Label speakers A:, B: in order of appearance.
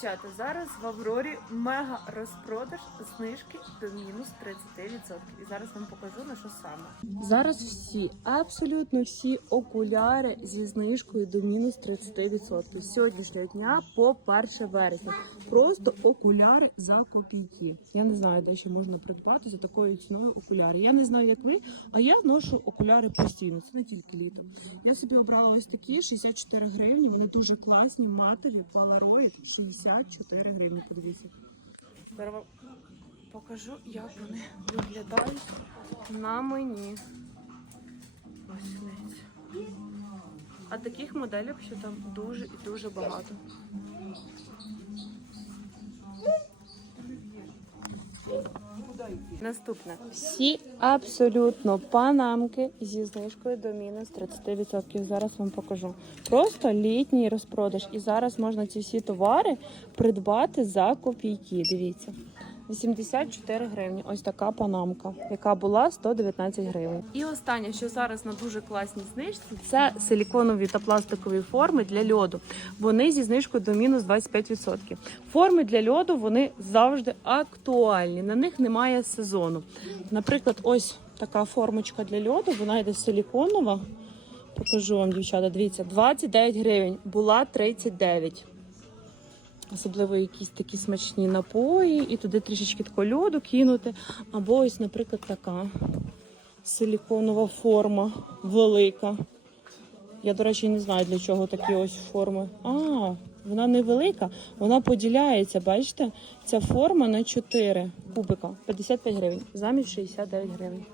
A: Дівчата, зараз в Аврорі мега розпродаж знижки до мінус 30%. І зараз вам покажу на що саме. Зараз всі, абсолютно всі окуляри зі знижкою до мінус 30%. Сьогоднішнього дня по 1 вересня. Просто окуляри за копійки. Я не знаю, де ще можна придбати за такою ціною окуляри. Я не знаю, як ви, а я ношу окуляри постійно. Це не тільки літом. Я собі обрала ось такі 64 гривні. Вони дуже класні, матові, полароїд, 60 54 гривні. Подивіться. Зараз покажу, як вони виглядають на мені. Ось. А таких моделів ще там дуже і дуже багато. Наступне. Всі абсолютно панамки зі знижкою до мінус 30%. Зараз вам покажу. Просто літній розпродаж. І зараз можна ці всі товари придбати за копійки. Дивіться. 84 гривні. Ось така панамка, яка була 119 гривень. І останнє, що зараз на дуже класній знижці, це силіконові та пластикові форми для льоду. Вони зі знижкою до мінус 25%. Форми для льоду вони завжди актуальні. На них немає сезону. Наприклад, ось така формочка для льоду, вона йде силіконова. Покажу вам, дівчата. Дивіться, 29 гривень, була 39. Особливо якісь такі смачні напої, і туди трішечки такого льоду кинути. Або ось, наприклад, така силіконова форма велика. Я, до речі, не знаю, для чого такі ось форми. А, вона не велика, вона поділяється. Бачите? Ця форма на 4 кубика 55 гривень, замість 69 гривень.